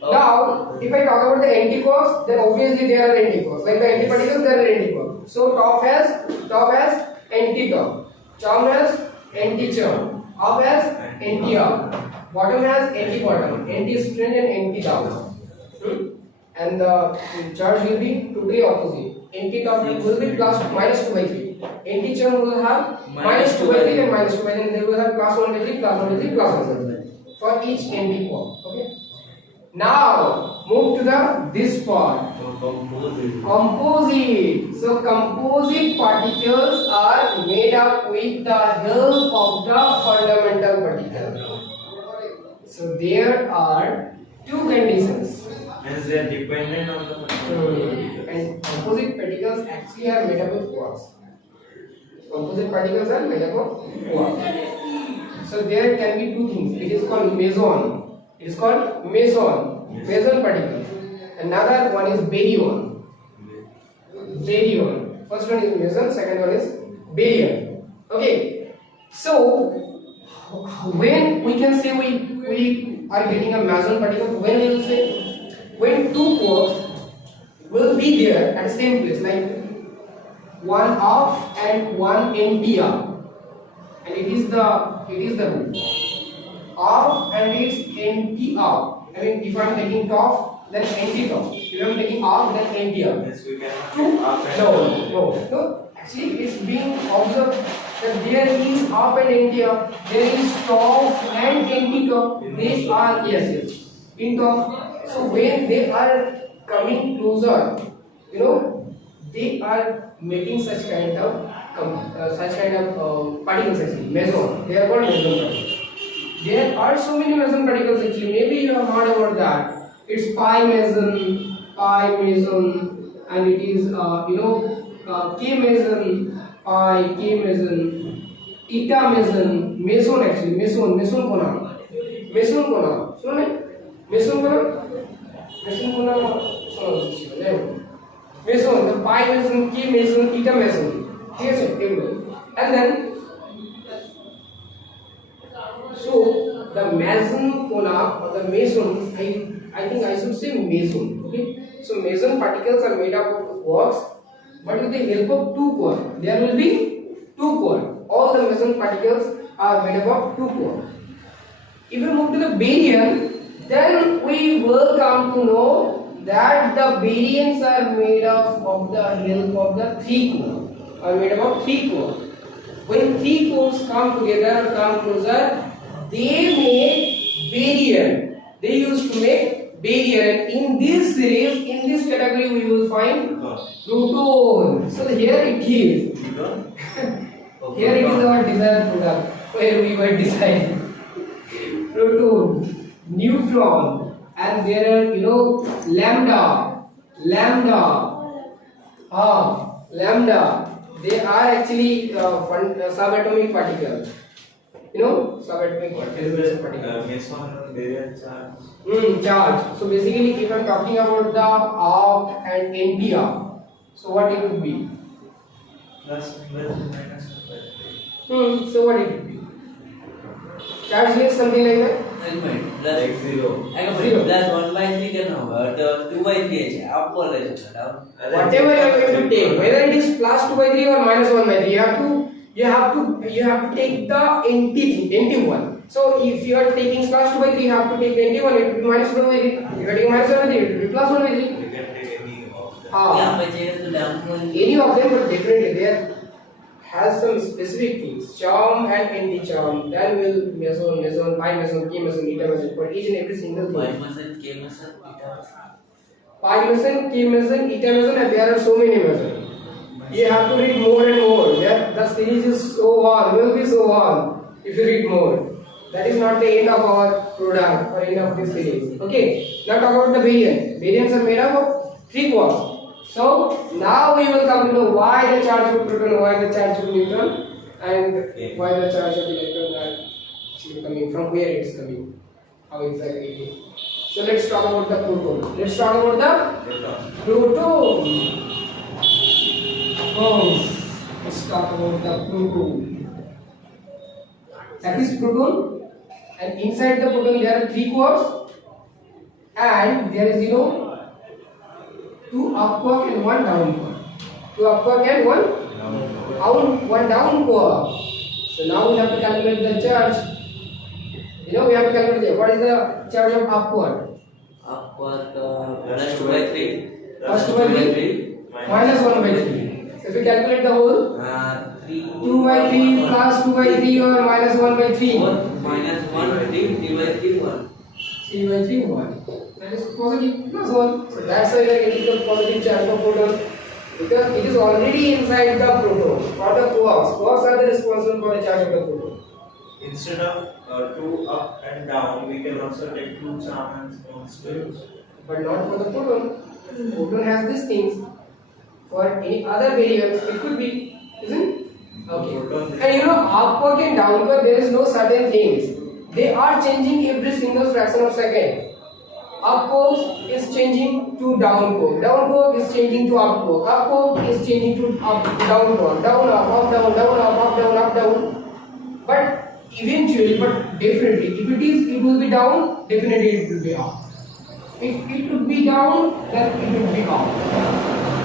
Now, if I talk about the antiquarks, then obviously there are antiquarks. Like the antiparticles, there are antiquarks. So top has anti-top, charm has anti-charm, up has anti-up, bottom has anti-bottom, anti-strange and anti-down. And the charge will be totally opposite. Anti-top will be plus -2 by 3. Empty charm will have minus 2 by 3 and minus 2 by 3, and they will have plus 1 by 3, plus 1 by 3, plus 1 by 3 for each empty quark. Okay. Now move to the this part. Composite. So composite particles are made up with the help of the fundamental particle. So there are two conditions. Means they are dependent on the particle. And composite particles actually are made up of quarks. Composite particles are made up of quarks. So there can be two things. It is called meson. It is called meson particles. Another one is baryon. Baryon. First one is meson, second one is baryon. Okay. So when we can say we are getting a meson particle, when we will say when two quarks will be there at the same place, like one off and one empty up, and it is the rule. Off and it's empty up. I mean, if I am taking top, then empty top. If I am taking off, then empty up. Yes, we cannot take up and No. Actually, it's being observed that there is up and empty up. There is top and empty top. They are yes in top. So when they are coming closer, they are making such kind of particles actually. Meson. They are called meson particles. There are so many meson particles actually. Maybe you have heard about that. It's pi meson, and it is k meson, pi, k meson, eta meson, meson actually, meson kona. Meson kona. Meson, the pi meson, k meson, eta meson. Yes, and then so the meson kona or the meson, I think I should say meson. Okay, so meson particles are made up of quarks, but with the help of two quarks. There will be two quarks. All the meson particles are made up of two quarks. If we move to the baryon, then we will come to know that the baryons are made up of the help of the three quarks. Are made up of three quarks. When three quarks come together, come closer, they make baryon. They used to make baryon. In this series, in this category, we will find proton. So here it is. Here it is our desired product where we were designing. Proton, neutron, and there are lambda. They are actually subatomic particles. Subatomic particles. Meson and baryon charge. Charge. So basically, if I am talking about the arc and empty arc, so what it would be? Plus minus. So what it would be? Charge means something like that. Plus 0. Plus 1 by 3 can but 2 by 3 है आप बोल रहे हो down. Whatever you are going to take, whether it is plus 2 by 3 or minus 1 by 3, you have to take the empty one. So if you are taking plus 2 by 3, you have to take the empty one. It will be minus 1 by 3. If you are taking minus 1 by 3, it will be plus 1 by 3. You can take any of them. यहाँ पे चाहिए तो down Any of them, but differently. There has some specific things. Charm and anti-charm. Then will meson, pi meson, k meson, eta meson. For each and every single thing. Pi meson, k meson, eta meson. Pi meson, k meson, eta meson, and there are so many meson. You have to read more and more. Yeah, the series is so on, will be so on if you read more. That is not the end of our product or end of this series. Okay, now talk about the baryon. Baryons are made up of three quarks. So now we will come to know why the charge of proton, why the charge of neutron, and why the charge of electron are actually coming, from where it is coming, how exactly it is. So let's talk about the proton. Let's talk about the proton. Let's talk about the proton. That is proton, and inside the proton there are three quarks, and there is two up quark and one down quark. Two up quark and one down quark. So now we have to calculate the charge. We have to calculate what is the charge of up quark. Up quark plus 2 by 3. Plus 2 by 3. Minus 1 by 3. So if we calculate the whole, 2 by 3 plus 2 by 3 or minus 1 by 3. 1 minus 1 3 by 3 1. 3 by 3 1. That is positive plus 1. So that's why we are getting the positive charge of proton, because it is already inside the proton or the quarks. Quarks are the responsible for the charge of the proton. Instead of 2 up and down, we can also take 2 charm and one stage. But not for the proton. Proton has these things. For any other variables, it could be, isn't it? Okay. And you know, upward and downward, there is no certain things. They are changing every single fraction of second. Up quark is changing to down quark. Down quark is changing to up quark. Up quark is changing to up down quark. Down up down up down. But eventually, but definitely, if it will be down, definitely it will be up. If it would be down, then it would be up.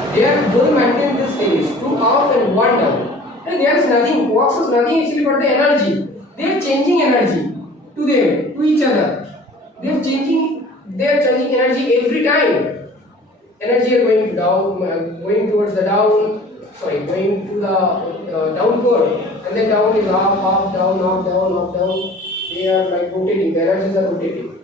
They are going to maintain this phase, 2 up and 1 down. And there is nothing, quarks is nothing actually but the energy. They are changing energy to them, to each other. They are changing energy every time. Energy are going down, going towards the down, going to the downward, and then down is up, down, up, down, up, down. They are like rotating, the energies are rotating.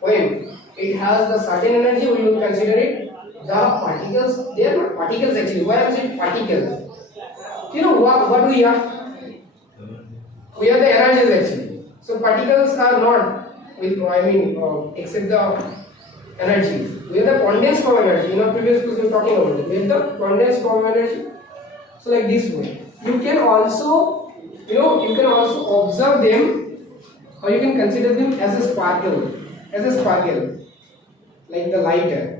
When it has the certain energy, we will consider it the particles. They are not particles actually. Why am I saying particles? You know what we are? We are the energies actually. So particles are not with, except the energies. We are the condensed form energy. In our previous class we were talking about it. We are the condensed form energy. So like this way. You can also, observe them, or you can consider them as a sparkle. Like the lighter.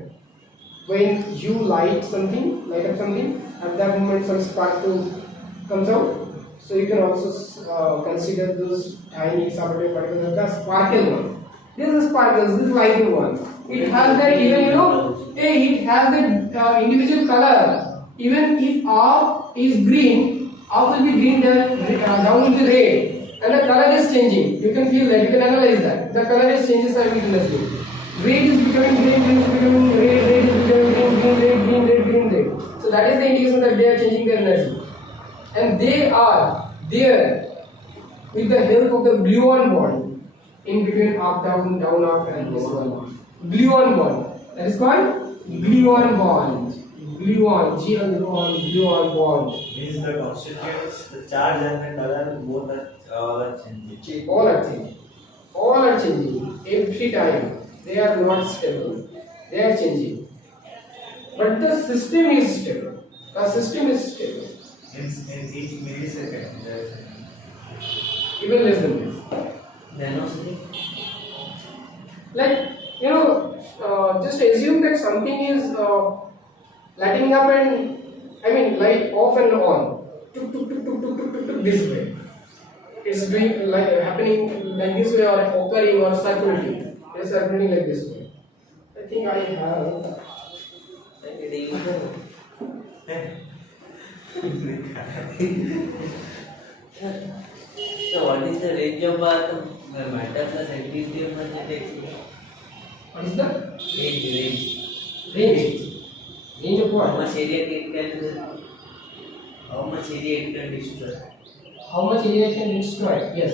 When you light up something, at that moment some sparkle comes out. So you can also consider those tiny subatomic particles as the sparkle one. This is sparkles, this is lighting one. It has that even, it has that individual color. Even if up is green, up will be green, down will be red. And the color is changing. You can feel that, you can analyze that. The color is changing simultaneously. Red is becoming green, green is becoming red, red is becoming green, green, red, green, red, green, red. So that is the indication that they are changing their energy. And they are there with the help of the gluon bond in between up, down, up, and this one. Gluon bond. That is called gluon bond. Gluon bond. Means the constituents, the charge and the color, both are changing. All are changing. All are changing every time. They are not stable. They are changing. But the system is stable. The system is stable. In each millisecond, there is Even less than this. Nanosecond. Like, just assume that something is lighting up and, light off and on. This way. It's doing happening like this way or occurring or circulating. It's circulating like this way. I think I have. So what is the range of matter plus activity of the What is the range? Range of what? How much area it can destroy? How much area it can destroy? Yes.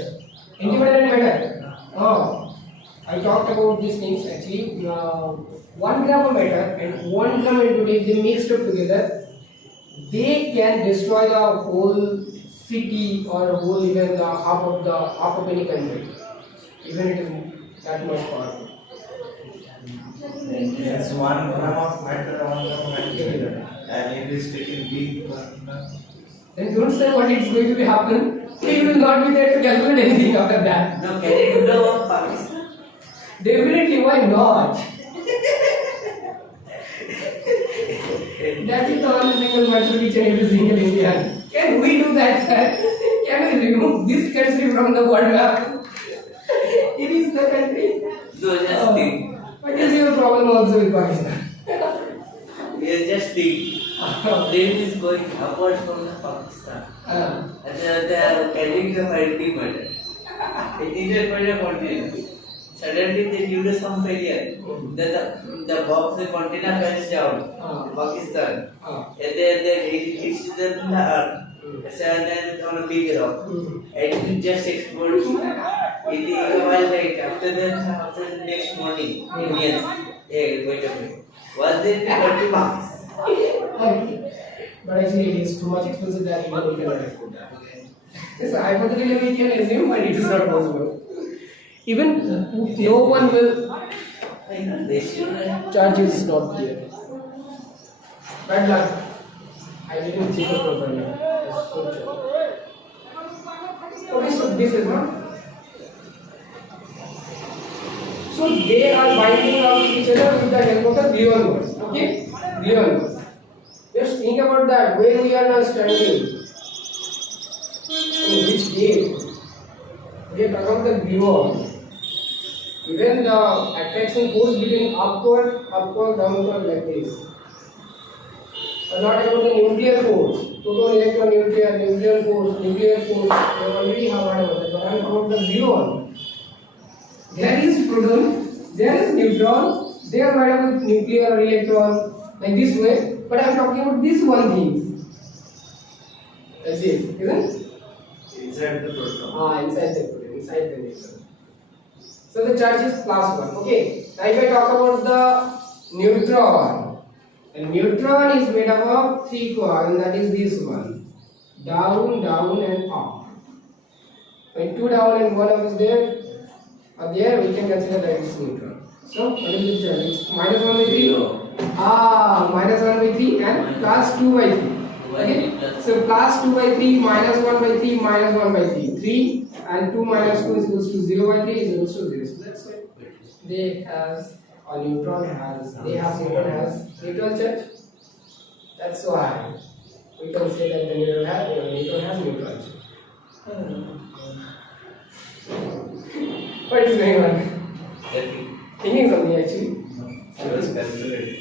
Independent matter. Oh, I talked about these things actually. 1 gram of matter and 1 gram entity, if they mixed up together, they can destroy the whole city or whole even the half of any country. Even it is that much powerful. It's 1 gram of matter, 1 gram of matter, and it is taking big. Then don't say what is going to be happen. You will not be there to calculate anything after that. Now can it blow up Pakistan? Definitely, why not? That is the only single word to each and every single Indian. Can we do that, sir? Can we remove this country from the world map? It is the country. No, just think. What is your problem also with Pakistan? Yes, just think. Plane is going upwards from the Pakistan. And they are carrying the antimatter. It is a point of continent. suddenly they due to some failure, the box, the container falls down in Pakistan, and then it hits the earth, and then on a big rock, and it just explodes. While right after the next morning, Indians, hey, wait a minute, was it 20 bucks? But actually, it is too much expensive that even we cannot afford that. So hypothetically, we can assume, but it is not possible. Even no one will. I know they should. Charge is not there. Bad luck. I didn't check it properly. It's so check. Okay, so this is not. So they are binding up each other with the help of the gluon bonds. Okay, gluon bonds. Just think about that. Where we are now standing. In which day? We are talking about the gluon. Even the attraction force between upward, downward like this. But not about the nuclear force. Proton, electron, nuclear force. We already have heard about that. But I am talking about the gluon. There is proton, there is neutron, they are made up with nuclear or electron, like this way. But I am talking about this one thing. Like this, isn't it? Inside the proton. Inside the proton, inside the neutron. So the charge is +1. Okay. Now if I talk about the neutron, the neutron is made up of 3 coils, that is this one. Down, down and up. When 2 down and 1 up is there, we can consider that it is neutron. So what is the charge? It's -1 by 3. -1 by 3 and +2 by 3. Okay. So +2 by 3, -1 by 3, -1 by 3. 3 and 2 minus 2 is equals to 0 by 3 is equals to 0. So that's why they has neutron has neutron charge. That's why we can say that the neutron has neutron charge. What is going on? Thinking something actually. She was calculating.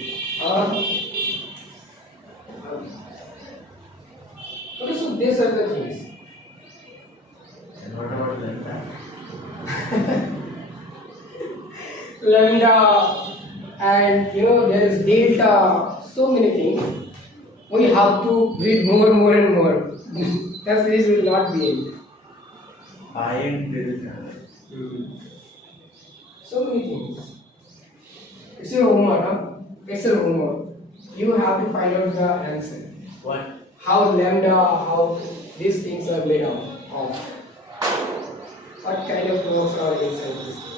Okay, so these are the things. And what about lambda? Lambda, and there is delta, so many things. We have to read more and more. That series will not be end. I and delta. So many things. It's your homework, huh? It's your homework. You have to find out the answer. What? How lambda, how these things are made of. What kind of nodes are inside this thing.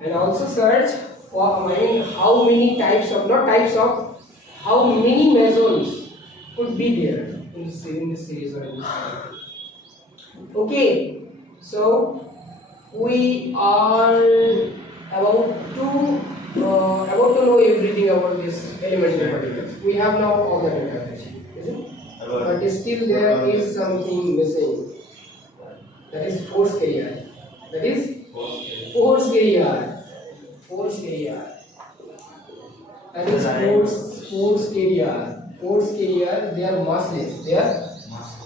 And also search for how many types of, how many mesons could be there in this series or in this series. Okay, so we are about to know everything about this elementary particles. We have now all the data, isn't it? But still there is something missing. That is force carrier. That is force carrier. Force carrier. That is force carrier. Force carrier. They are massless. They are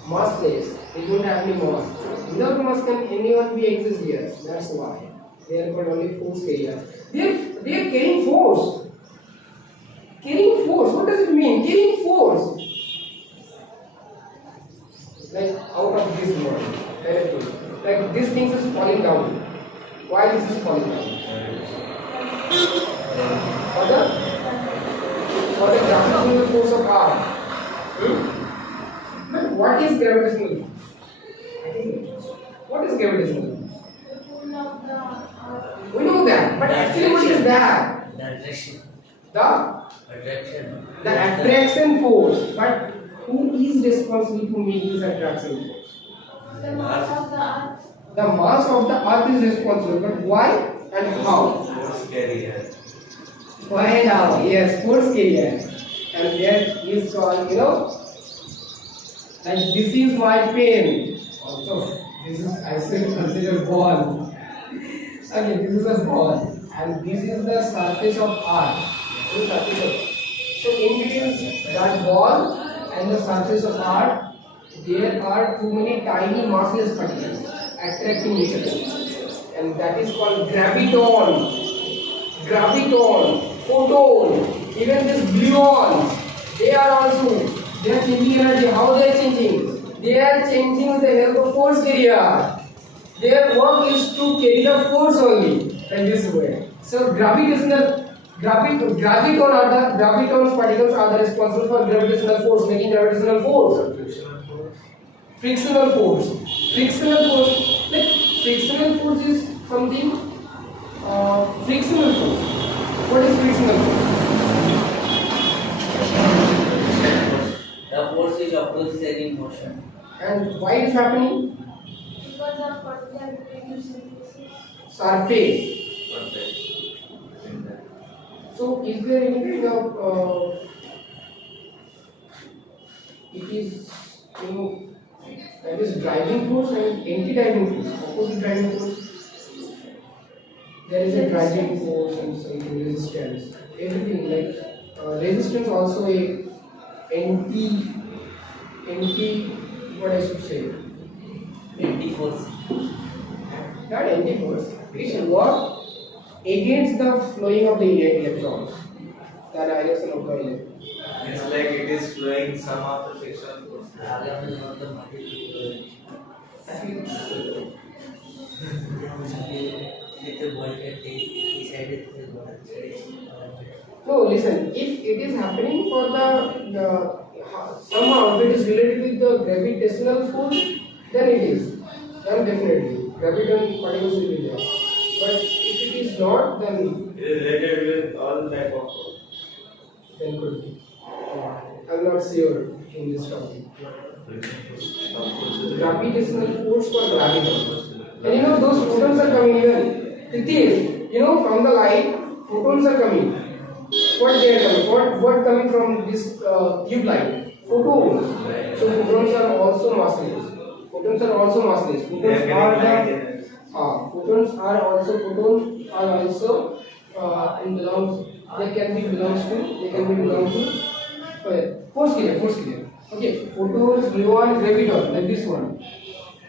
massless. They don't have any mass. Without mass, can anyone be exist? Yes. That's why they are called only force carrier. They are carrying force. Carrying force. What does it mean? Carrying force. Like out of this world. Like this thing is falling down. Why this is falling down? For the gravitational force of R. But what is gravitational? What is gravitational? The pull of the earth. We know that, but actually what is that? The attraction. The attraction force. But who is responsible to make this attraction force? The mass of the earth. The mass of the earth is responsible, but why and how? Force carrier. Why and how? Yes, force carrier. And that is called, like this is my pen. Also, this is I still consider ball. Okay, this is a ball, and this is the surface of earth. So in between that ball and the surface of earth, there are too many tiny massless particles. attracting each other, and that is called graviton. Graviton, photon, even this gluons, they are changing energy. How they are changing? They are changing with the help of force carrier. Their work is to carry the force only in this way. So graviton particles are the responsible for gravitational force, making gravitational force. Frictional force. Frictional force. Like frictional force is something. Frictional force. What is frictional force? The force is opposite in motion. And why it is happening? Because of particle relative synthesis. Surface. So is there any kind of it is that is driving force and anti-driving force, opposite driving force. There is a driving force and something resistance. Everything like resistance also a anti what I should say. Anti-force. Not anti-force. It work against the flowing of the electrons. The direction of the electron. It's like it is flowing some of the frictional force. No, listen. If it is happening for the somehow if it is related with the gravitational force, then it is. Then definitely gravitational particles will be there. But if it is not, then It is related with all type of force. then could be. I'm not sure in this topic. Gravitational force for gravity. And you know those photons are coming even. It is. You know from the light, photons are coming. What they are coming? What coming from this tube light? Photons. So photons are also massless. Photons are also massless. Photons are also in belongs. They can be belongs to force carrier. Okay, photons, gluon, graviton, like this one.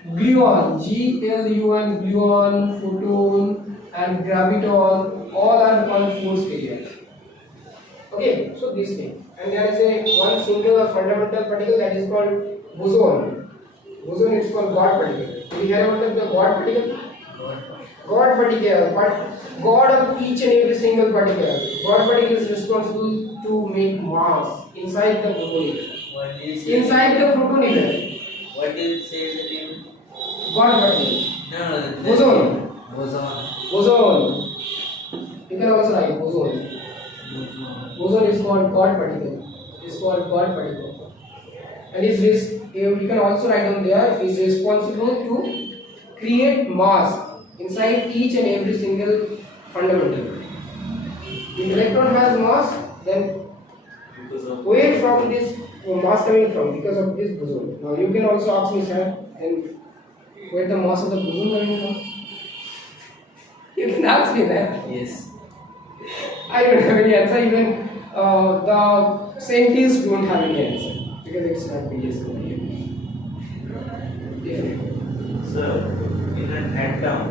Gluon, G-L-U-N, gluon, photon, and graviton, all are called force carriers. Okay, so this thing. And there is a one single fundamental particle that is called boson. Boson is called God particle. Do you hear about the God particle? God particle, but God of each and every single particle. God particle is responsible to make mass inside the proton. Inside the proton. What do you say the name? God particle. No. Boson. Boson. Boson. You can also write boson. Boson is called God particle. It's called God particle. And you can also write down there is responsible to create mass inside each and every single fundamental. If electron has mass, then where from this mass coming from? Because of this boson. Now you can also ask me, sir, and where the mass of the boson coming from? You can ask me that. Yes. I don't have any answer. Even the scientists don't have any answer because it's not PhD. So, in an atom,